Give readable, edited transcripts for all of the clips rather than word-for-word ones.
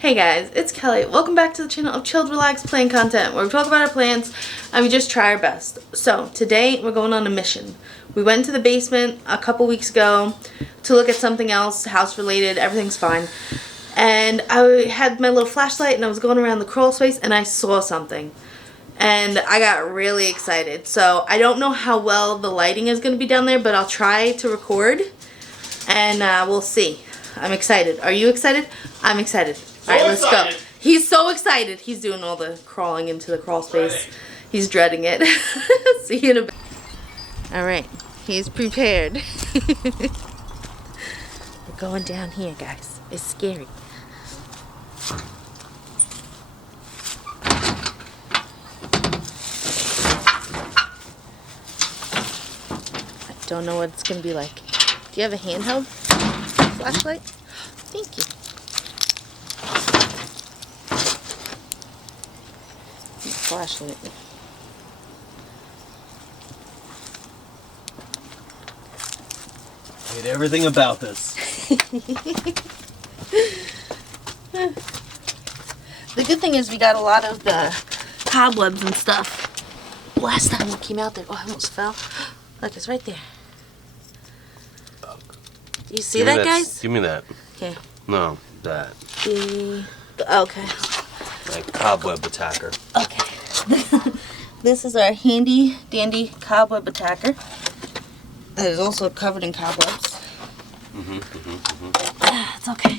Hey guys, it's Kelly. Welcome back to the channel of chilled, relaxed plant content where we talk about our plants and we just try our best. So today we're going on a mission. We went to the basement a couple weeks ago to look at something else, house related, everything's fine. And I had my little flashlight and I was going around the crawl space and I saw something. And I got really excited. So I don't know how well the lighting is going to be down there, but I'll try to record and we'll see. I'm excited. Are you excited? I'm excited. Alright, let's go. He's so excited. He's doing all the crawling into the crawl space. He's dreading it. See you in a bit. Alright, he's prepared. We're going down here, guys. It's scary. I don't know what it's going to be like. Do you have a handheld flashlight? Thank you. Flashlight. I hate everything about this. The good thing is we got a lot of the cobwebs and stuff. Last time we came out there, oh, I almost fell. Look, it's right there. Do you see that, guys? Give me that. Okay. No, that. Okay. Like cobweb attacker. Okay. This is our handy dandy cobweb attacker. That is also covered in cobwebs. It's okay.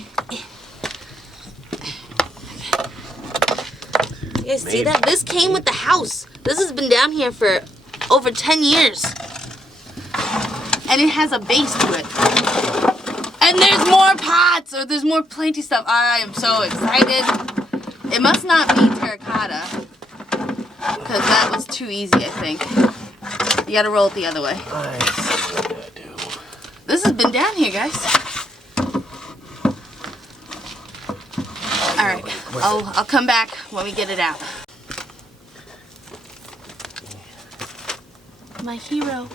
You guys see that? This came with the house. This has been down here for over 10 years. And it has a base to it. And there's more pots, or there's more planty stuff. I am so excited. It must not be terracotta, because that was too easy, I think. You gotta roll it the other way. I see what I do. This has been down here, guys. Alright, I'll come back when we get it out. My hero.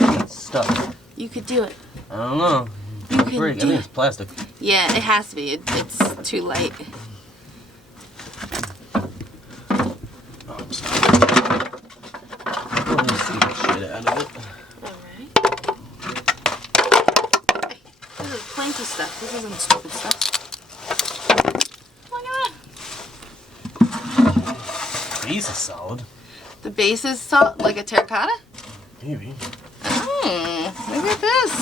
It's stuck. You could do it. I don't know. You can I think it's plastic. Yeah, it has to be. It's too light. Out of it. Alright. Hey, this is planty stuff. This isn't stupid stuff. Look at that. Base is solid. The base is solid, like a terracotta? Maybe. Oh, look at this.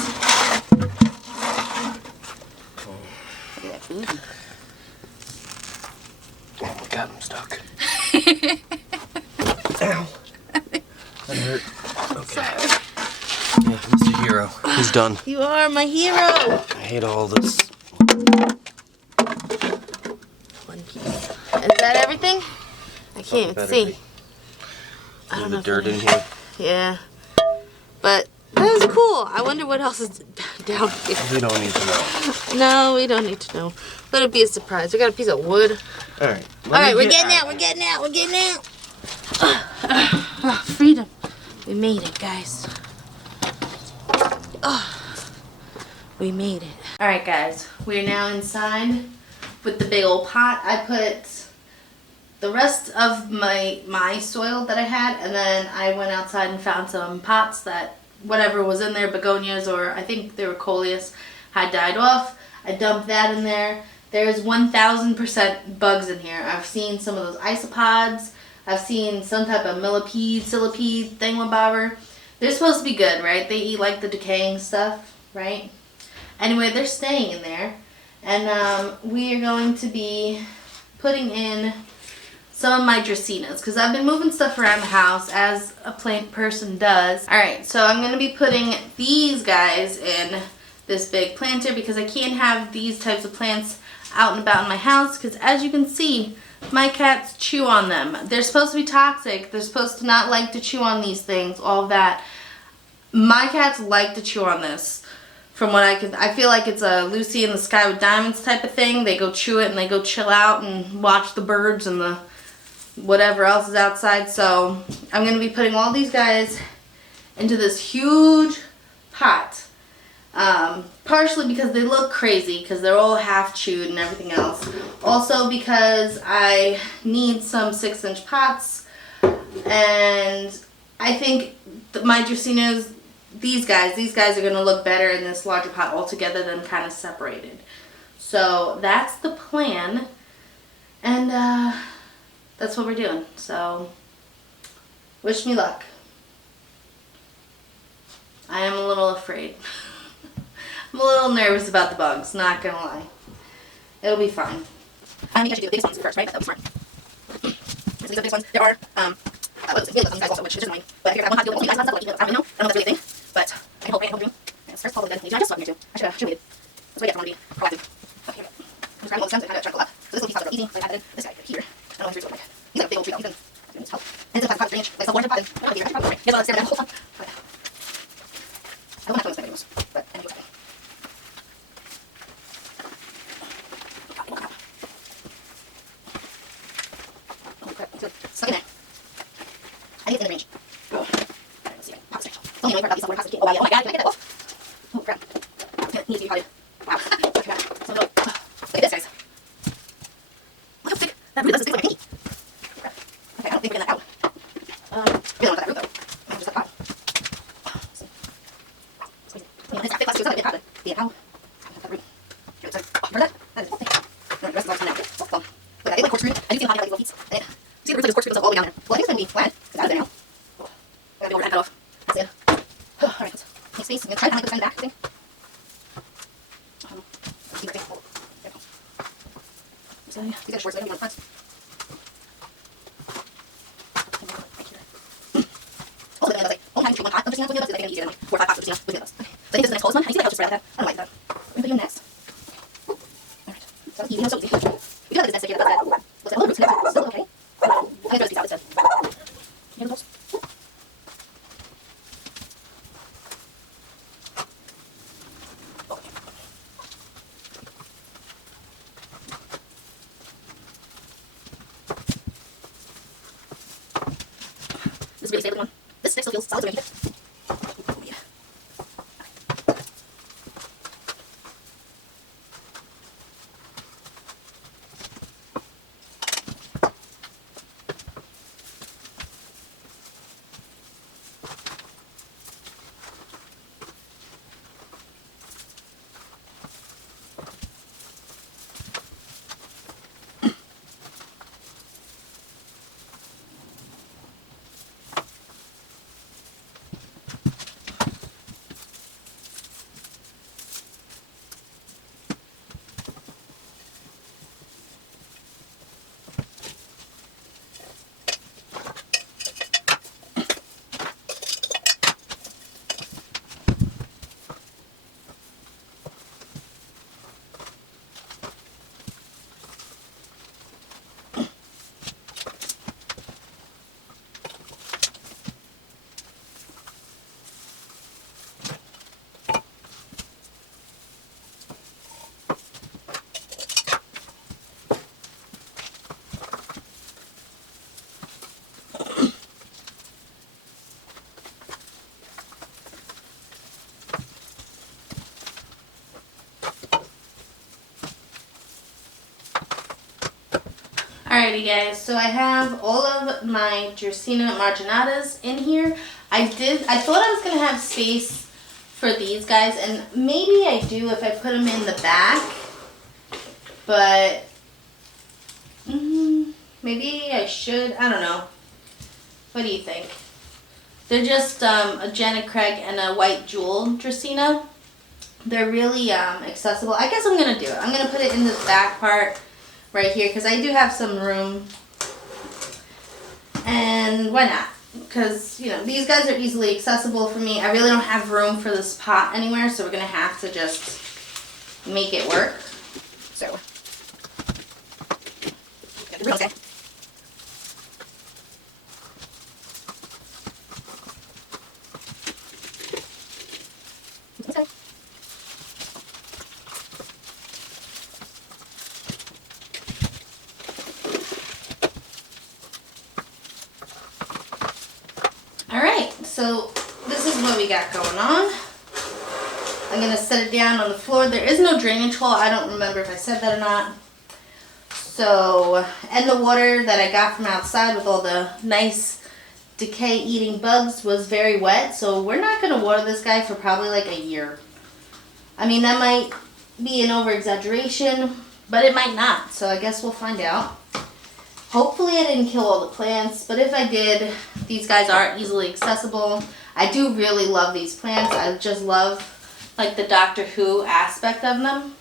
Look at that booty. Oh my god, I'm stuck. Ow. That hurt. Okay. Yeah, Mr. Hero. He's done. You are my hero. I hate all this. One piece. Is that everything? I can't even see. I don't know. The dirt in here. Yeah. But that was cool. I wonder what else is down here. We don't need to know. No, we don't need to know. Let it be a surprise. We got a piece of wood. Alright. Alright, we're getting out. We're getting out. We're getting out. Freedom. We made it, guys. Oh, we made it. Alright, guys. We are now inside with the big old pot. I put the rest of my soil that I had, and then I went outside and found some pots that whatever was in there, begonias or I think they were coleus, had died off. I dumped that in there. There's 1000% bugs in here. I've seen some of those isopods. I've seen some type of millipede, thingamabobber. They're supposed to be good, right? They eat like the decaying stuff, right? Anyway, they're staying in there. And we are going to be putting in some of my Dracenas, because I've been moving stuff around the house as a plant person does. Alright, so I'm going to be putting these guys in this big planter because I can't have these types of plants out and about in my house because, as you can see, my cats chew on them. They're supposed to be toxic. They're supposed to not like to chew on these things, all of that. My cats like to chew on this. From what I feel like it's a Lucy in the Sky with Diamonds type of thing. They go chew it and they go chill out and watch the birds and the whatever else is outside. So I'm going to be putting all these guys into this huge pot. partially because they look crazy because they're all half chewed and everything else. Also because I need some 6-inch pots, and I think my Dracenas, these guys are going to look better in this larger pot altogether than kind of separated. So that's the plan, and that's what we're doing. So wish me luck. I am a little afraid. I'm a little nervous about the bugs, not gonna lie. It'll be fine. I think I should do the biggest ones first, right? That was smart. So these are the biggest ones. There are, what is it? Really these guys also, which is annoying. But I figured I won't have to deal with all you guys. I don't know if that's really a thing. But I can hold my dream. And it's first probably good. I just saw here too. I should have waited. That's what I get from wanting to be proactive. Okay, here we go. I'm just grabbing all the stems and kind of trying to go up. So this little piece is real easy. So I have it in this guy here. I don't know if it's really like. He's like a big old tree though. He's gonna help. And it's a 5 inch. Like, it's a 400 pot. And I don't know if it's right. Here's all the stairs the whole time. Okay. I won't have to explain videos. But anyway, okay. Oh crap, it's good. Stuck in there. I think it's in the range. Oh. Alright, let's see if I can pop this. Tell me about these somewhere. Oh, yeah. Oh my god, can I get that off? Oh crap. It needs to be potted. Wow. Okay, so look at this, guys. Look how thick that root is. It's big like a pinky. Crap. Okay, I don't think we're getting that out. Really don't want that root though. I have just that pot. Let's see. Squeeze it. I mean, it's not thick, it's not a bit potted. Yeah, how? I have that root. Here, it's like, oh, remember that? That is thick. No, the rest is all time now. Oh, well. Look, I did like corkscrew. I do see how like little feet. And see the roots of this corkscrew goes all the way down there. Well, I think it's going to be flat. It's out of there now. Oh, I gotta do all that cut off. That's it. Oh, alright, let's make space. I'm gonna try to kind of back thing. Keep it. Oh, there it goes. So, yeah, these are short, so I don't need on the front. Right here. Also, then I was like, only having to treat one pot of Dracena with me, that's I think easier than like 4 or 5 pots of Dracena with me. So I think this is the next tallest one. I see like I was just spread out that. I don't like that. I'm gonna put you next. Alright. So that's easy. That's so easy. We do have this next here. That's that. What's that? Oh, the roots are still okay. I'm gonna throw this piece out instead. Here goes. This is really stable one. This stick still feels solid, so I'm gonna keep it. Oh, yeah. Alrighty guys, so I have all of my Dracena marginatas in here. I thought I was going to have space for these guys, and maybe I do if I put them in the back, but maybe I should, I don't know. What do you think? They're just a Janet Craig and a white jewel Dracena. They're really accessible. I guess I'm going to do it. I'm going to put it in this back part right here because I do have some room, and why not? Because, you know, these guys are easily accessible for me. I really don't have room for this pot anywhere, so we're going to have to just make it work. So, get the real okay. Alright, so this is what we got going on. I'm going to set it down on the floor. There is no drainage hole. I don't remember if I said that or not. So, and the water that I got from outside with all the nice decay-eating bugs was very wet. So we're not going to water this guy for probably like a year. I mean, that might be an over-exaggeration, but it might not. So I guess we'll find out. Hopefully I didn't kill all the plants, but if I did, these guys are easily accessible. I do really love these plants. I just love like the Doctor Who aspect of them.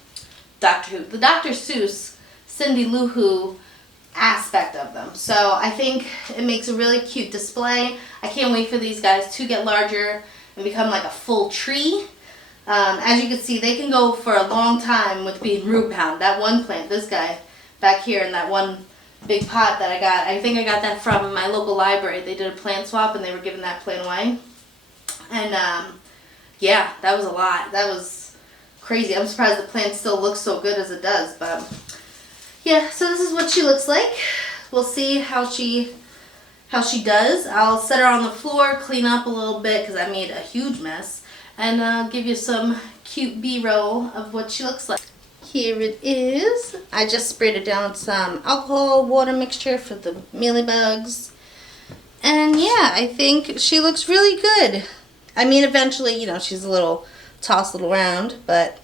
Doctor Who, the Dr. Seuss, Cindy Lou Who aspect of them. So I think it makes a really cute display. I can't wait for these guys to get larger and become like a full tree. As you can see, they can go for a long time with being root bound. That one plant, this guy back here in that one big pot that I got, I think I got that from my local library. They did a plant swap and they were giving that plant away. And yeah, that was a lot. That was crazy. I'm surprised the plant still looks so good as it does. But yeah, so this is what she looks like. We'll see how she does. I'll set her on the floor, clean up a little bit because I made a huge mess, and give you some cute B-roll of what she looks like. Here it is. I just sprayed it down with some alcohol water mixture for the mealybugs. And yeah, I think she looks really good. I mean, eventually, you know, she's a little tossed around, but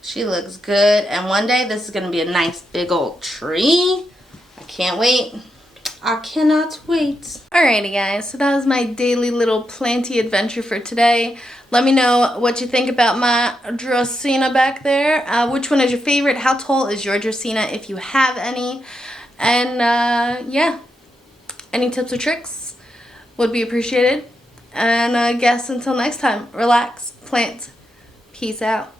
she looks good. And one day, this is going to be a nice big old tree. I can't wait. I cannot wait. Alrighty, guys. So that was my daily little planty adventure for today. Let me know what you think about my Dracena back there. Which one is your favorite? How tall is your Dracena, if you have any? And yeah, any tips or tricks would be appreciated. And I guess until next time, relax, plant, peace out.